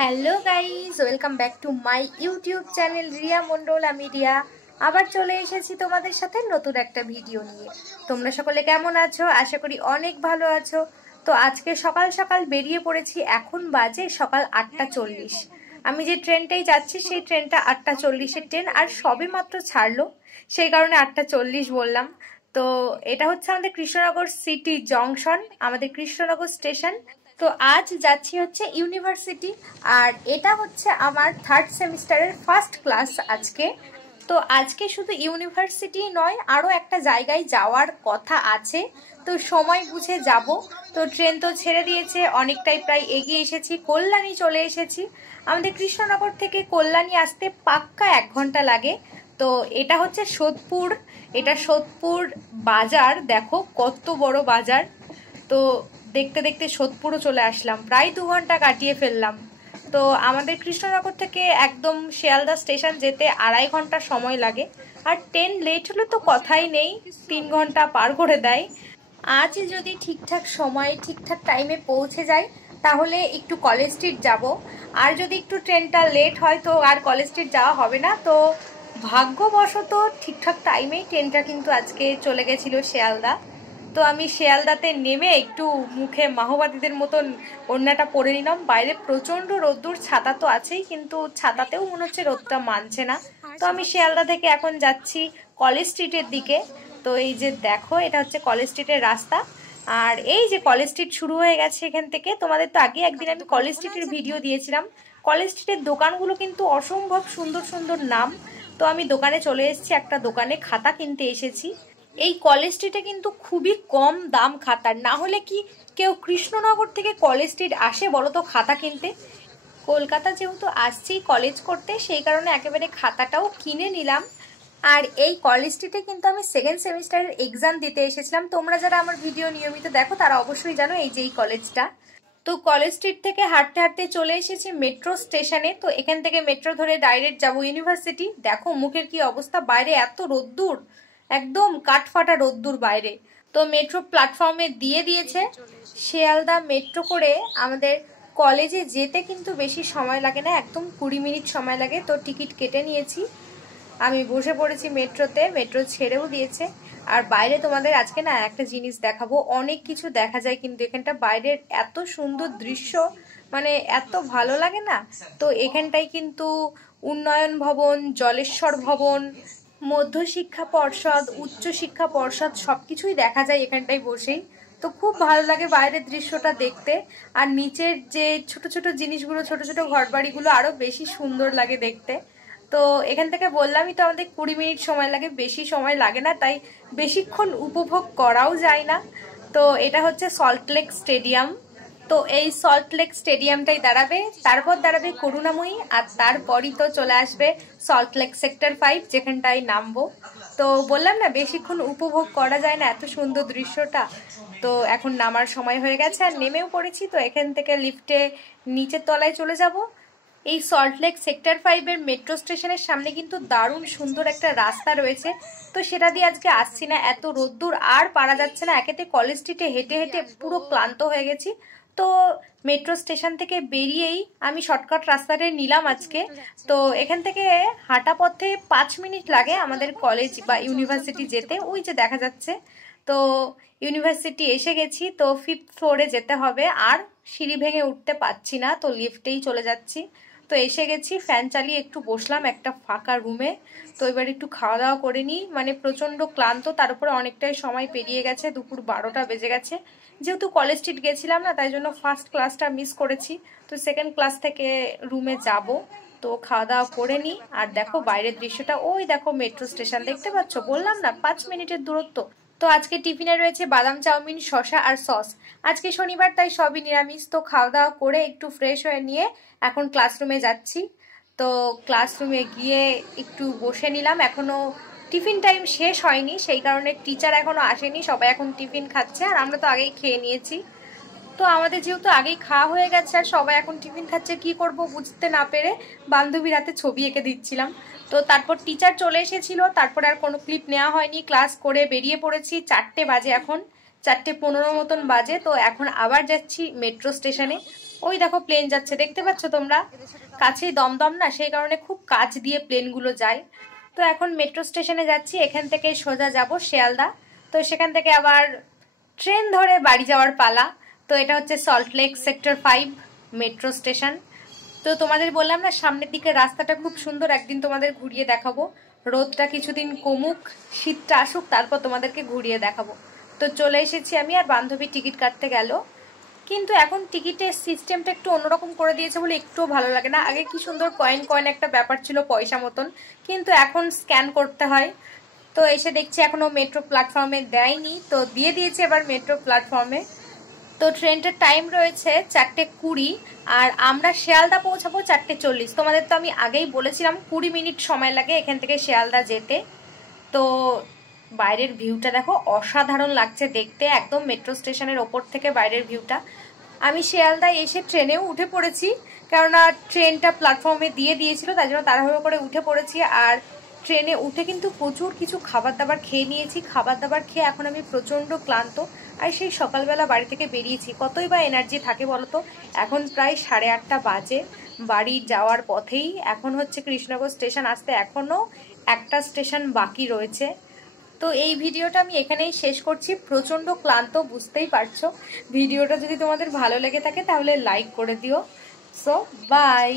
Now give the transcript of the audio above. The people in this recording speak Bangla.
Hello guys, welcome back to my YouTube channel Riya Mondal. আমি রিয়া আবার চলে এসেছি তোমাদের সাথে নতুন একটা ভিডিও নিয়ে। তোমরা সকলে কেমন আছো? আশা করি অনেক ভালো আছো। তো আজকে সকাল সকাল বেরিয়ে পড়েছি। এখন বাজে সকাল 8:40। আমি যে ট্রেনটাই যাচ্ছি সেই ট্রেনটা 8:40-এর ট্রেন, আর সবে মাত্র ছাড়লো, সেই কারণে 8:40 বললাম। তো এটা হচ্ছে আমাদের কৃষ্ণনগর সিটি জংশন, আমাদের কৃষ্ণনগর স্টেশন। তো আজ যাচ্ছি হচ্ছে ইউনিভার্সিটি, আর এটা হচ্ছে আমার থার্ড সেমিস্টারের ফার্স্ট ক্লাস আজকে। তো আজকে শুধু ইউনিভার্সিটি নয়, আরও একটা জায়গায় যাওয়ার কথা আছে, তো সময় বুঝে যাব। তো ট্রেন তো ছেড়ে দিয়েছে, অনেকটাই প্রায় এগিয়ে এসেছি, কল্যাণী চলে এসেছি। আমাদের কৃষ্ণনগর থেকে কল্যাণী আসতে পাক্কা 1 ঘন্টা লাগে। তো এটা হচ্ছে সোদপুর, এটা সোদপুর বাজার। দেখো কত বড় বাজার। তো দেখতে দেখতে সোদপুরও চলে আসলাম, প্রায় 2 ঘন্টা কাটিয়ে ফেললাম। তো আমাদের কৃষ্ণনগর থেকে একদম শিয়ালদা স্টেশন যেতে 2.5 ঘন্টা সময় লাগে। আর ট্রেন লেট হলে তো কথাই নেই, 3 ঘন্টা পার করে দেয়। আজ যদি ঠিকঠাক সময়ে ঠিকঠাক টাইমে পৌঁছে যাই তাহলে একটু কলেজ স্ট্রিট যাব। আর যদি একটু ট্রেনটা লেট হয় তো আর কলেজ স্ট্রিট যাওয়া হবে না। তো ভাগ্যবশত ঠিকঠাক টাইমেই ট্রেনটা কিন্তু আজকে চলে গেছিলো শিয়ালদা। তো আমি শিয়ালদাতে নেমে একটু মুখে মাহবাদীদের মতন ওড়নাটা পরে নিলাম। বাইরে প্রচণ্ড রোদ্দুর, ছাতা তো আছেই, কিন্তু ছাতাতেও মনে হচ্ছে রোদটা মানছে না। তো আমি শিয়ালদা থেকে এখন যাচ্ছি কলেজ স্ট্রিটের দিকে। তো এই যে দেখো, এটা হচ্ছে কলেজ স্ট্রিটের রাস্তা। আর এই যে কলেজ স্ট্রিট শুরু হয়ে গেছে এখান থেকে। তোমাদের তো আগে একদিন আমি কলেজ স্ট্রিটের ভিডিও দিয়েছিলাম। কলেজ স্ট্রিটের দোকানগুলো কিন্তু অসম্ভব সুন্দর সুন্দর নাম। তো আমি দোকানে চলে এসেছি, একটা দোকানে খাতা কিনতে এসেছি। এই কলেজ স্ট্রিটে কিন্তু খুবই কম দাম খাতার। না হলে কি কেউ কৃষ্ণনগর থেকে কলেজ স্ট্রিট আসে বলো তো খাতা কিনতে? কলকাতা যেহেতু আসছি কলেজ করতে, সেই কারণে একেবারে খাতাটাও কিনে নিলাম। আর এই কলেজ স্ট্রিটে কিন্তু আমি সেকেন্ড সেমিস্টারের এক্সাম দিতে এসেছিলাম। তোমরা যারা আমার ভিডিও নিয়মিত দেখো তারা অবশ্যই জানো এই যে এই কলেজটা। তো কলেজ স্ট্রিট থেকে হাঁটতে হাঁটতে চলে এসেছি মেট্রো স্টেশনে। তো এখান থেকে মেট্রো ধরে ডাইরেক্ট যাব ইউনিভার্সিটি। দেখো মুখের কি অবস্থা, বাইরে এত রোদ্দুর, একদম কাঠফাটা রোদ্দুর বাইরে। তো মেট্রো প্ল্যাটফর্মে দিয়ে দিয়েছে। শিয়ালদা মেট্রো করে আমাদের কলেজে যেতে কিন্তু বেশি সময় লাগে না, একদম 20 মিনিট সময় লাগে। তো টিকিট কেটে নিয়েছি, আমি বসে পড়েছি মেট্রোতে, মেট্রো ছেড়েও দিয়েছে। আর বাইরে তোমাদের আজকে না একটা জিনিস দেখাবো, অনেক কিছু দেখা যায় কিন্তু এখানটা, বাইরের এত সুন্দর দৃশ্য, মানে এত ভালো লাগে না। তো এখানটাই কিন্তু উন্নয়ন ভবন, জলেশ্বর ভবন, মধ্যশিক্ষা পর্ষদ, উচ্চ শিক্ষা পর্ষদ সবকিছুই দেখা যায় এখানটায় বসেই। তো খুব ভালো লাগে বাইরের দৃশ্যটা দেখতে। আর নিচের যে ছোট ছোট জিনিসগুলো, ছোট ছোট ঘরবাড়িগুলো আরো বেশি সুন্দর লাগে দেখতে। তো এখান থেকে বললামই তো আমাদের 20 মিনিট সময় লাগে, বেশি সময় লাগে না, তাই বেশিক্ষণ উপভোগ করাও যায় না। তো এটা হচ্ছে সল্টলেক স্টেডিয়াম। তো এই সল্টলেক স্টেডিয়ামটাই দাঁড়াবে, তারপর দাঁড়াবে করুণাময়ী, আর তারপরই তো চলে আসবে সল্টলেক সেক্টর 5, যেখানটায় নামবো। তো বললাম না বেশিক্ষণ উপভোগ করা যায় না এত সুন্দর দৃশ্যটা। তো এখন নামার সময় হয়ে গেছে, আর নেমেও পড়েছি। তো এখান থেকে লিফটে নিচের তলায় চলে যাব। এই সল্টলেক সেক্টর 5-এর মেট্রো স্টেশনের সামনে কিন্তু দারুণ সুন্দর একটা রাস্তা রয়েছে। তো সেটা দিয়ে আজকে আসছি না, এত রোদ্দুর আর পারা যাচ্ছে না। একেতে কলেজ স্ট্রিটে হেঁটে হেঁটে পুরো ক্লান্ত হয়ে গেছি। তো মেট্রো স্টেশন থেকে বেরিয়েই আমি শর্টকাট রাস্তাটা নিলাম আজকে। তো এখান থেকে হাঁটা পথে 5 মিনিট লাগে আমাদের কলেজ বা ইউনিভার্সিটি যেতে, ওই যে দেখা যাচ্ছে। তো ইউনিভার্সিটি এসে গেছি। তো 5th ফ্লোরে যেতে হবে, আর সিঁড়ি ভেঙে উঠতে পারছি না, তো লিফটেই চলে যাচ্ছি। তো এসে গেছি, ফ্যান চালিয়ে একটু বসলাম একটা ফাঁকা রুমে। তো এবার একটু খাওয়া দাওয়া করে নিই, মানে প্রচণ্ড ক্লান্ত, তার উপরে অনেকটাই সময় পেরিয়ে গেছে, দুপুর 12টা বেজে গেছে। যেহেতু কলেজ স্ট্রিট গেছিলাম না, তাই জন্য ফার্স্ট ক্লাসটা মিস করেছি। তো সেকেন্ড ক্লাস থেকে রুমে যাব। তো খাওয়া দাওয়া করে নিই। আর দেখো বাইরের দৃশ্যটা, ওই দেখো মেট্রো স্টেশন দেখতে পাচ্ছ, বললাম না 5 মিনিটের দূরত্ব। তো আজকে টিফিনে রয়েছে বাদাম চাউমিন, শসা আর সস। আজকে শনিবার তাই সবই নিরামিষ। তো খাওয়া দাওয়া করে একটু ফ্রেশ হয়ে নিয়ে এখন ক্লাসরুমে যাচ্ছি। তো ক্লাসরুমে গিয়ে একটু বসে নিলাম, এখনো টিফিন টাইম শেষ হয়নি, সেই কারণে টিচার এখনো আসেনি, সবাই এখন টিফিন খাচ্ছে, আর আমরা তো আগেই খেয়ে নিয়েছি। তো আমাদের যেহেতু আগেই খাওয়া হয়ে গেছে আর সবাই এখন টিফিন খাচ্ছে, কি করব বুঝতে না পেরে বান্ধবীর হাতে ছবি এঁকে দিচ্ছিলাম। তো তারপর টিচার চলে এসেছিল, তারপর আর কোনো ক্লিপ নেওয়া হয়নি, ক্লাস করে বেরিয়ে পড়েছি। 4টে বাজে এখন, 4:15 মতন বাজে। তো এখন আবার যাচ্ছি মেট্রো স্টেশনে। ওই দেখো প্লেন যাচ্ছে, দেখতে পাচ্ছ তোমরা? কাছেই দমদম না, সেই কারণে খুব কাছ দিয়ে প্লেনগুলো যায়। তো এখন মেট্রো স্টেশনে যাচ্ছি, এখান থেকে সোজা যাব শিয়ালদা। তো সেখান থেকে আবার ট্রেন ধরে বাড়ি যাওয়ার পালা। তো এটা হচ্ছে সল্টলেক সেক্টর 5 মেট্রো স্টেশন। তো তোমাদের বললাম না সামনের দিকে রাস্তাটা খুব সুন্দর, একদিন তোমাদের ঘুরিয়ে দেখাবো। রোদটা কিছুদিন কমুক, শীতটা আসুক, তারপর তোমাদেরকে ঘুরিয়ে দেখাবো। তো চলে এসেছি আমি, আর বান্ধবী টিকিট কাটতে গেল। কিন্তু এখন টিকিটের সিস্টেমটা একটু অন্যরকম করে দিয়েছে বলে একটুও ভালো লাগে না। আগে কি সুন্দর কয়েন কয়েন একটা ব্যাপার ছিল, পয়সা মতন, কিন্তু এখন স্ক্যান করতে হয়। তো এসে দেখছি এখনো মেট্রো প্ল্যাটফর্মে দেয়নি, তো দিয়ে দিয়েছে এবার মেট্রো প্ল্যাটফর্মে। তো ট্রেনটার টাইম রয়েছে 4:20, আর আমরা শিয়ালদা পৌঁছাবো 4:40। তোমাদের তো আমি আগেই বলেছিলাম 20 মিনিট সময় লাগে এখান থেকে শিয়ালদা যেতে। তো বাইরের ভিউটা দেখো, অসাধারণ লাগছে দেখতে, একদম মেট্রো স্টেশনের ওপর থেকে বাইরের ভিউটা। আমি শিয়ালদায় এসে ট্রেনেও উঠে পড়েছি, কেননা ট্রেনটা প্ল্যাটফর্মে দিয়ে দিয়েছিল, তাই জন্য তাড়াহুড়ো করে উঠে পড়েছি। আর ট্রেনে উঠে কিন্তু প্রচুর কিছু খাবার দাবার খেয়ে নিয়েছি। খাবার দাবার খেয়ে এখন আমি প্রচণ্ড ক্লান্ত। আর সেই সকালবেলা বাড়ি থেকে বেরিয়েছি, কতই বা এনার্জি থাকে বলো তো। এখন প্রায় 8:30 বাজে, বাড়ি যাওয়ার পথেই। এখন হচ্ছে কৃষ্ণনগর স্টেশন আসতে এখনও একটা স্টেশন বাকি রয়েছে। তো এই ভিডিওটা আমি এখানেই শেষ করছি, প্রচণ্ড ক্লান্ত বুঝতেই পারছো। ভিডিওটা যদি তোমাদের ভালো লেগে থাকে তাহলে লাইক করে দিও। So by.